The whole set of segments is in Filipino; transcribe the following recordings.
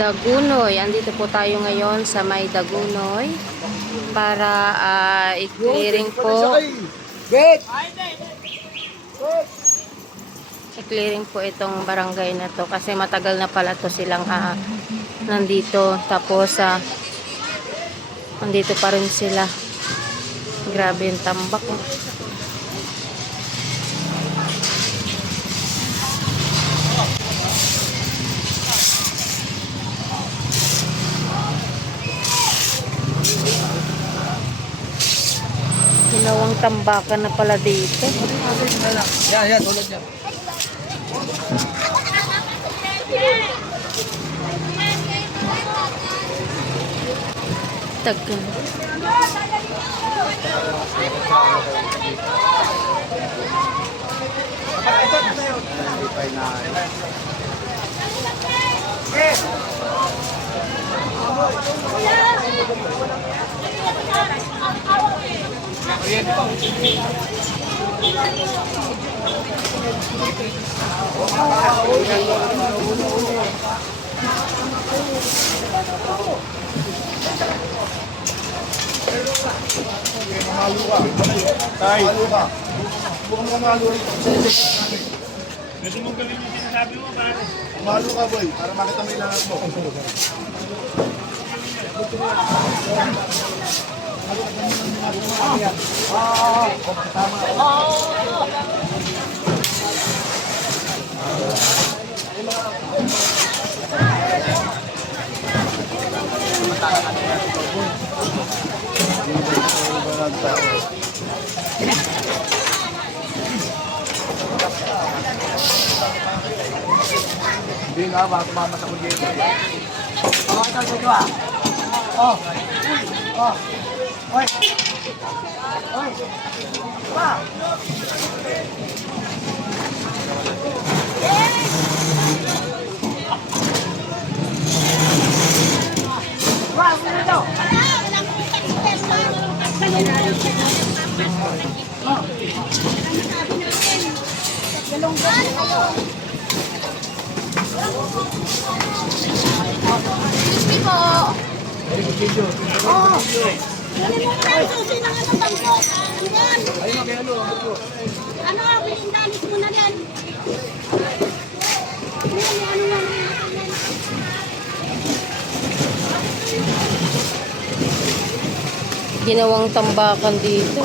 Dagunoy. Andito po tayo ngayon sa may Dagunoy para i-clearing po. I-clearing po itong barangay na to kasi matagal na pala to silang nandito. Tapos nandito pa rin sila. Grabe yung tambak. Ginawang tambakan na pala dito. Yan, tulad yan. Tagal. Tay. Pwede mong gawin yung sinasabi mo, pare. Malo ka, boy, para makita mo yung lahat mo. Hindi nga, baka tumama sa kuryente. Ako ito, ito ah. Oh. Oh. Oy. Oy. Pa. Pa, ano ito? Crispy po. Oh. Kunin mo muna yung susi ng ano bangko. Yan. Ayun na, kaya ano. Ano, bilindanis mo na yan. Ano nga. Ginawang tambakan dito.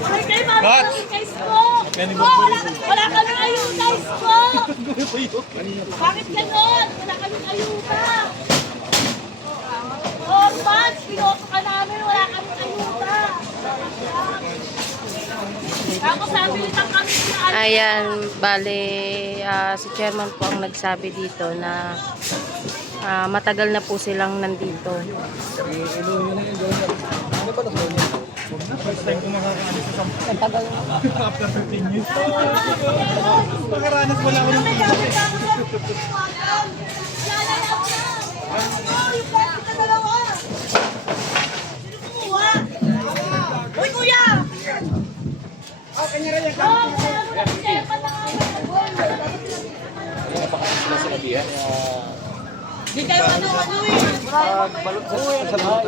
Ay, kay mama, guys ko. Wala kami ayun, guys ko. Bakit ganon? Wala kami ayuda. Oh, Pat, piloto ka namin, wala kami ayuda. Tapos sabi nitang kami na ano. Ayan, bale, si chairman po ang nagsabi dito na matagal na po silang nandito. Ilo nyo na yun, doon. Ano ba ito? First time ko makakaalis sa sampu. Matagal na. After 15 years. Makaranas wala ko ng pagkakas. Uy, kuya! Di kayo ano eh. Balot ko yan sa lahat.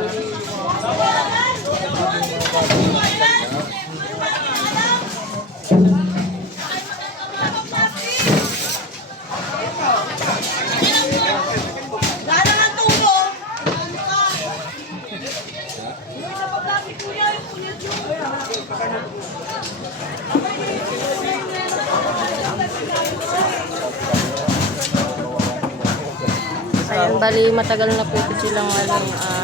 Lalo ng tubo. Sa pagkabi kuya, yung kuya Ayan, bali matagal na po ito silang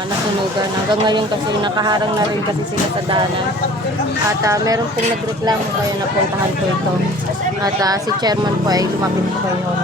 nasunugan. Hanggang ngayon kasi nakaharang na rin kasi sila sa daanan. At meron pong nagreklamo kaya napuntahan po ito. At si chairman po ay lumapit po kayo.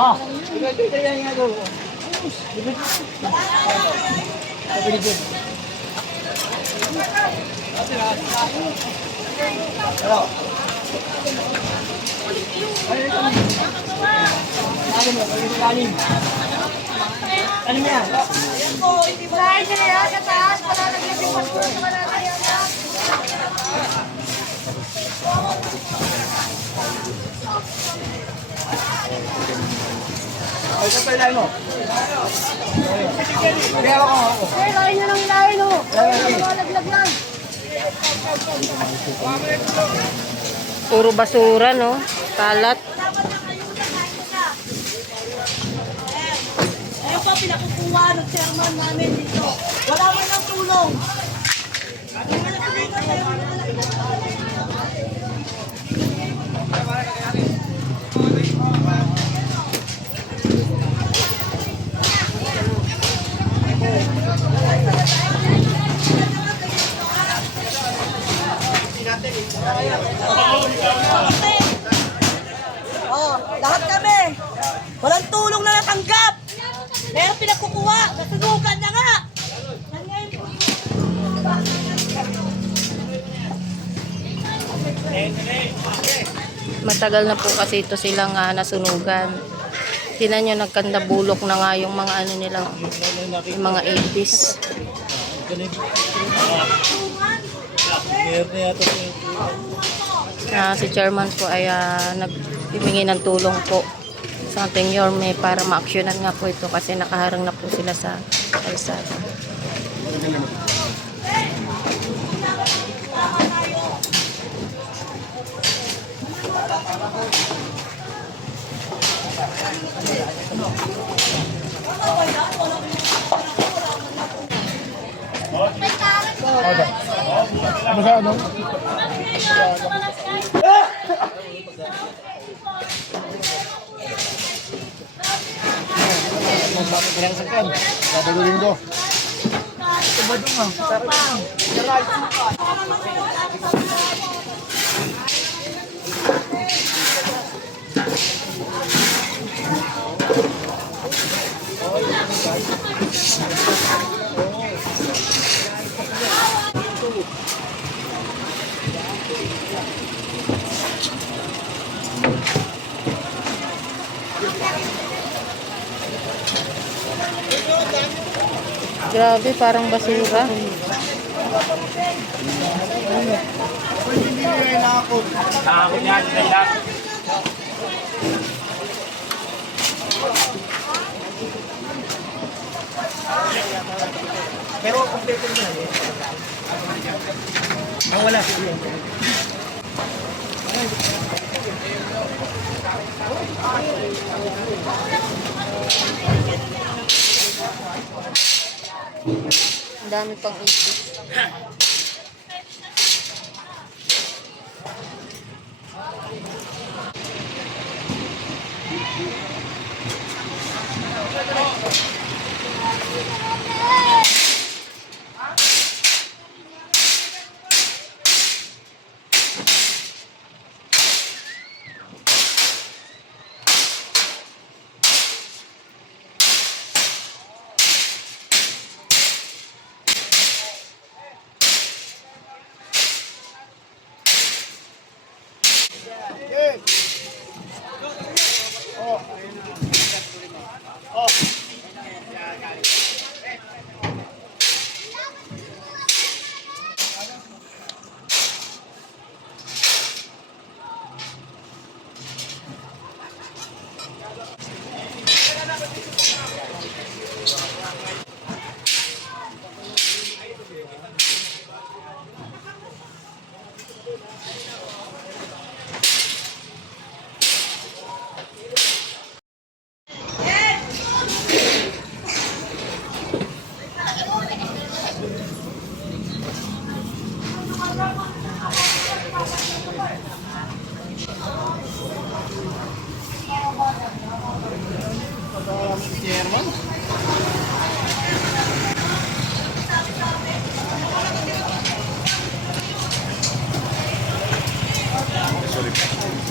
Oh, ito yan nga doon. Very good. Hello. Ano yan? Bahay niya yan, sa taas. Wala naglagay pa po. Wala na yan. Ay, ito pa ilahin mo. Kaya ako. Sir, lain niya ng ilahin, oh. Malaglag lang. Puro basura, no? Kalat. Ayun pa, pinakukuha ng chairman namin dito. Wala man ng tulong. Oh, lahat kami. Walang tulong na natanggap. Meron pinagkukuha. Nasunugan na nga. Yan nga yun. Matagal na po kasi ito silang nasunugan. Tinan nyo, nagkandabulok na nga yung mga ano nila, yung mga 80s. Si chairman po ay naghimingi ng tulong po sa ating Yorme para ma-actionan nga po ito kasi nakaharang na po sila sa kalsada. Magkano? Kailangan sakyan. Sabado linggo. Grabe, parang basura. Nakakot yan, kailan. Pero kompleto na yan. Ang wala. Ang dami pang isip.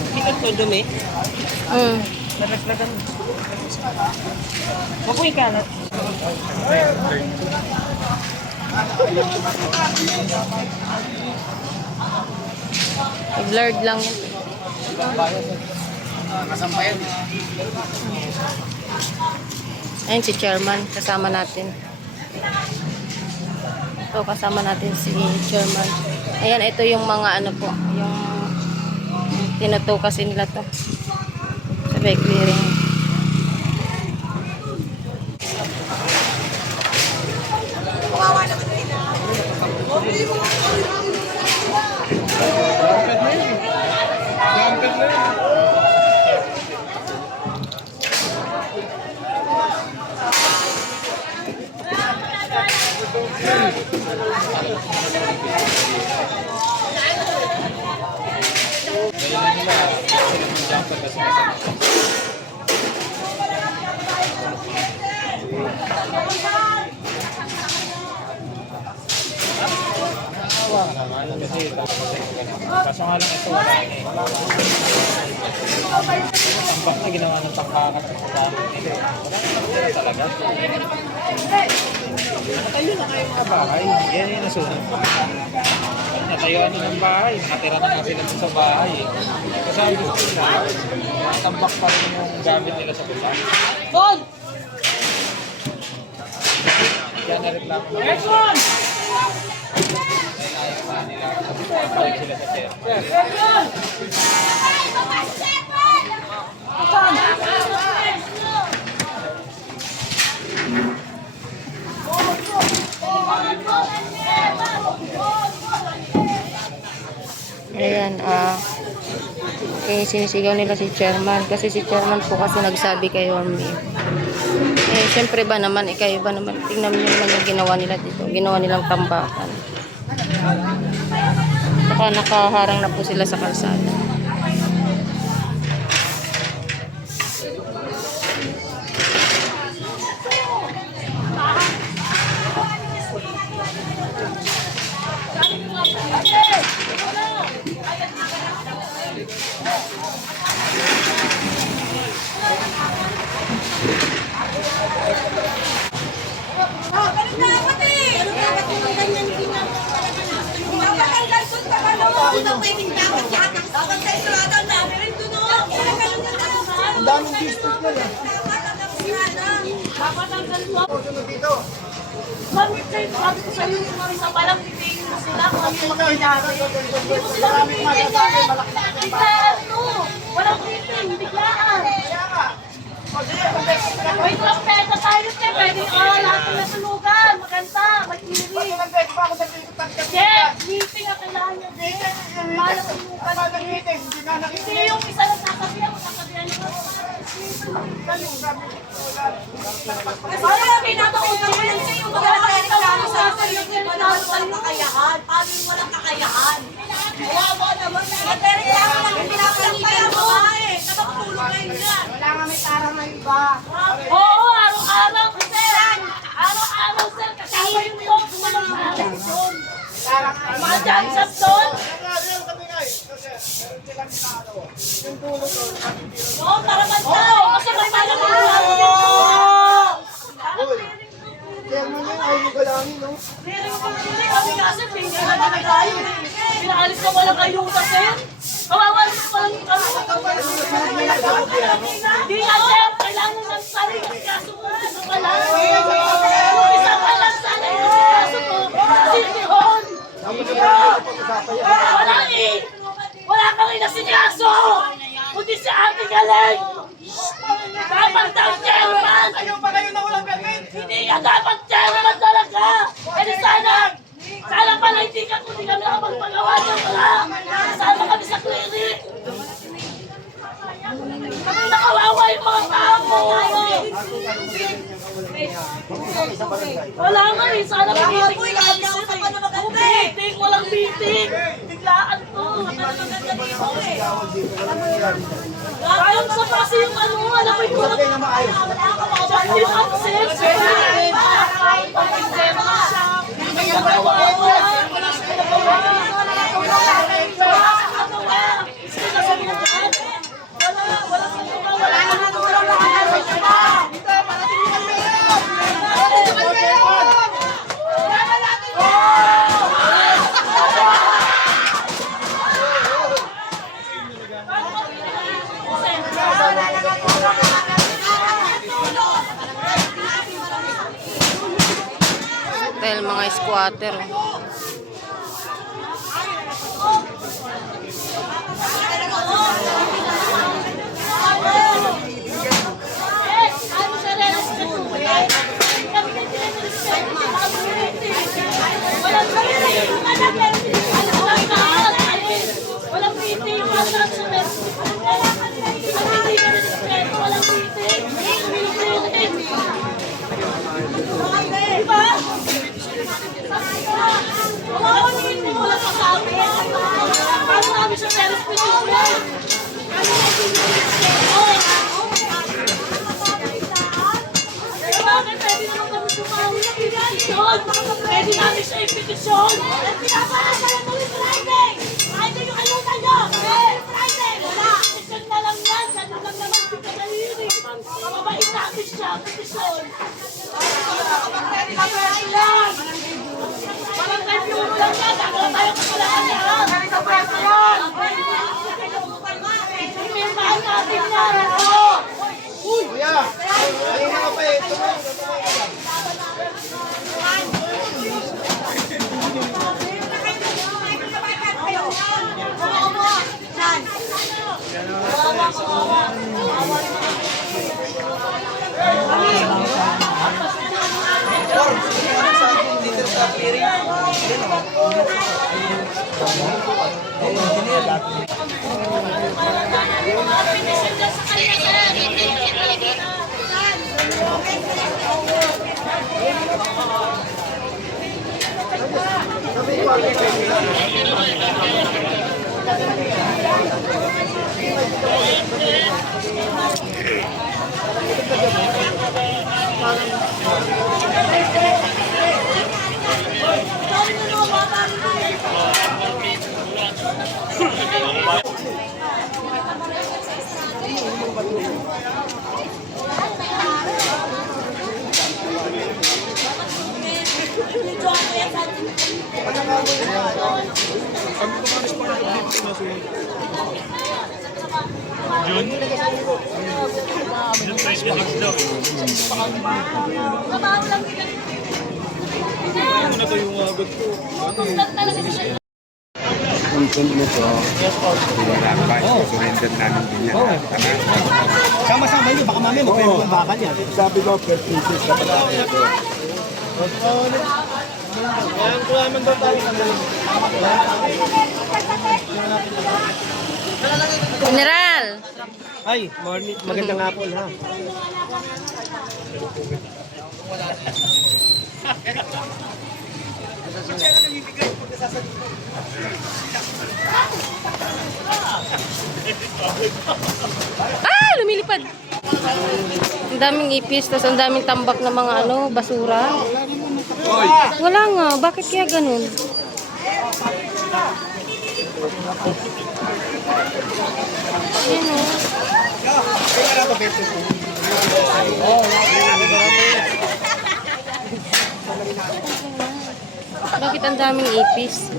Hindi ka to dumi. Mm. Nalaglagan. Mapuwi ka na. Blurred lang yun. Kasampayan. Ayun si chairman, kasama natin. Ito, kasama natin si chairman. Ayan, ito yung mga ano po, yung tinuto kasi nila to. Sabi, clearing. Lampet na yun. Kaso nga lang ito wala na eh. Tambak na ginawa ng tangkakat sa amin. Hindi. Wala na talaga. Natayo na kayo mga bahay. Yan yung nasunod. Natayuan na ng bahay. Nakatira na nga sila sa bahay eh. Kasi ang gusto nila, tambak pa rin yung gamit nila sa buta. Kaya nareklamo na. Balik sila sa chair. Ayan, sinisigaw nila si chairman. Kasi si chairman po kasi nagsabi kay Ormi. Siyempre ba naman, kayo ba naman, tingnan nyo naman yung ginawa nila dito. Ginawa nilang tambakan. Saka nakaharang na po sila sa kalsada. Ang daming district na yan. Dito. Sabi ko sa'yo, isa pa lang titingin mo sila kung ano yung mangyayari. Hindi mo sila titingin yan. Biglaan mo. Walang titingin, biglaan. May trompeta tayo rin eh. Pwede lahat ng nasunugan. Maganda, magkiri. Yes, meeting ang kailangan niya din. Malang sunugan. Hindi yung isa na sasabihan, sasabihan nyo. Parang pinataunan mo lang sa'yo. Magkakaroon sa sa'yo. Walang kakayahan. Paano yung walang kakayahan? Wawa naman. Pero lang yung pinapalipaya mo. Nakakatulog kayo dyan. Wala nga may tarang na iba. Oo, araw-araw kasi. Araw-araw sir. Kasama yung loob. Walang araw doon. Mga jansap doon. Oo, para magtay. Kasi may malamang. Chairman yun, ayaw mo galangin, no? Hindi kami kasi tingnan na nagtayo. Pinaalis na walang ayuda sir. Kawawalis pa lang kami. Hindi nga sir, kailangan ng sarili. Kaso mo, ano ka lang? Isa pa lang sana yung kaso mo. Sinihon. Wala eh. Wala kang inasinyaso. Kundi si Ate Galing. Dapat daw chairman. Ayaw pa kayo na walang permit! Hindi ka dapat chairman talaga. Kasi sana pala hindi kami nakapagpagawa ng wala. Sana kami sa clinic. Kami nakawawa yung mga tao. Wala nga eh. Sana meeting na kami sila eh. Meeting, walang meeting. Biglaan to. Ayon sa kasi yung ano, alam mo yung siya yung absent. Wala squatter. Ano siya rin? Kami kasi rin walang meeting yung transaction. Walang meeting. Diba? Walang meeting, walang kasabi. Paano namin siya meron speaker? Pwede naman kami tumawi ng petisyon. Pwede namin siya i-petisyon. Pinapala sa lang tuloy Friday. Friday yung alutan nyo. Friday. Wala. Petisyon na lang yan. Ganun lang naman. Pika na hiring. Mabait natin siya. Petisyon. Kapag lang. Parang puro lang yan. Dagala tayo kapalaan niya. Ganito pwede yan. Pinirmahan natin yan. Kuya, ayun na ka pa eh. Content mo to, wala pa, surrender namin din yan. Sama-sama yun, baka mamaya magpapagod yung bakal yan. Sabi ko, per pieces ka pala ito. Kaya kung naman daw tayo General! Ay, morning, magandang hapon ha. Ah! Lumilipad! Ang daming ipis, tapos ang daming tambak ng mga basura. Wala nga. Bakit kaya ganun? Ayan o. Bakit ang daming ipis?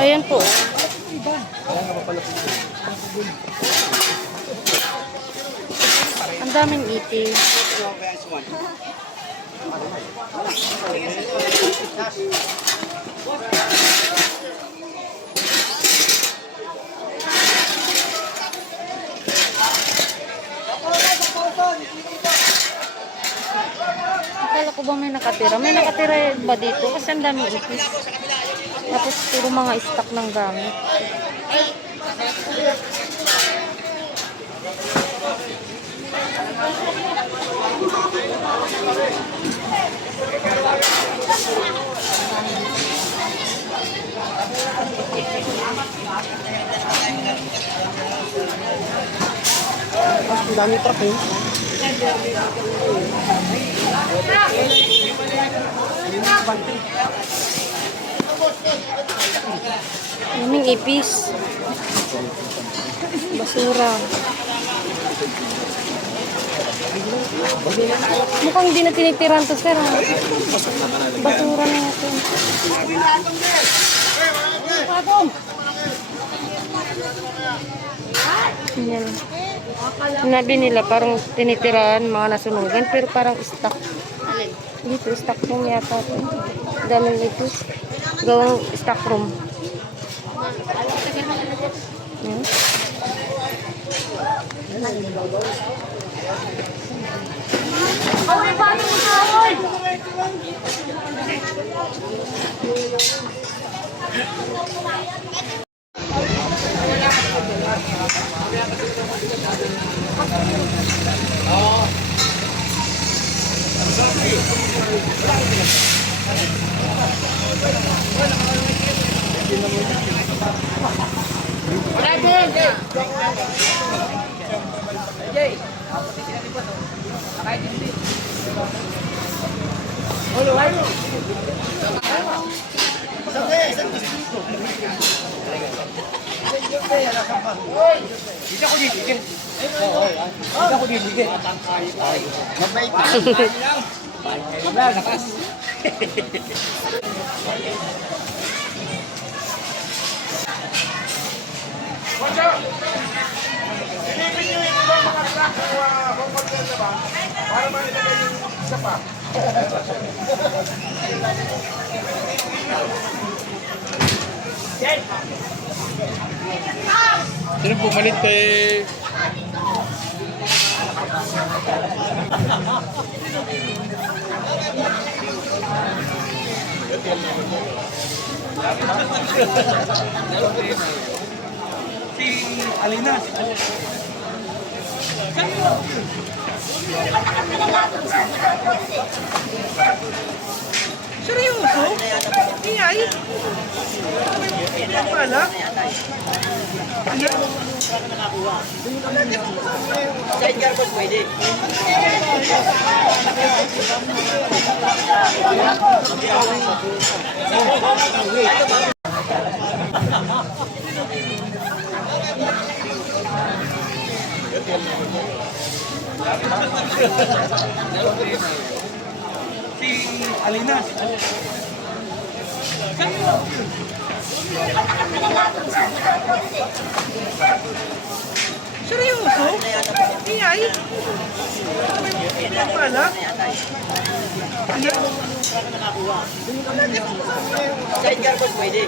Ayan po. Ang daming ipis. Akala ko ba may nakatira? May nakatira ba dito? Kasi ang daming ipis. Tapos puro mga stock ng gamit. Ang daming truck eh. Daming ipis. Basura. Mukhang hindi na tinitiran to, sir. Basura na natin. Yan. Sinabi nila parang tinitirahan mga nasunugan pero parang stock. Dito stock room yata ito. Daming ito. Gawang stock room. Yan. Okay, paano mo sa akin? Hindi ako dibigyan. Hindi ako dibigyan. Mabait na. Wala, lakas. Sino pumalit eh? Si Alina. Seryoso? Iyay? Ano pala? Sidecar boss pwede. Si Alina. Seryoso? Iyay? Ano pala? Sidecar boss pwede.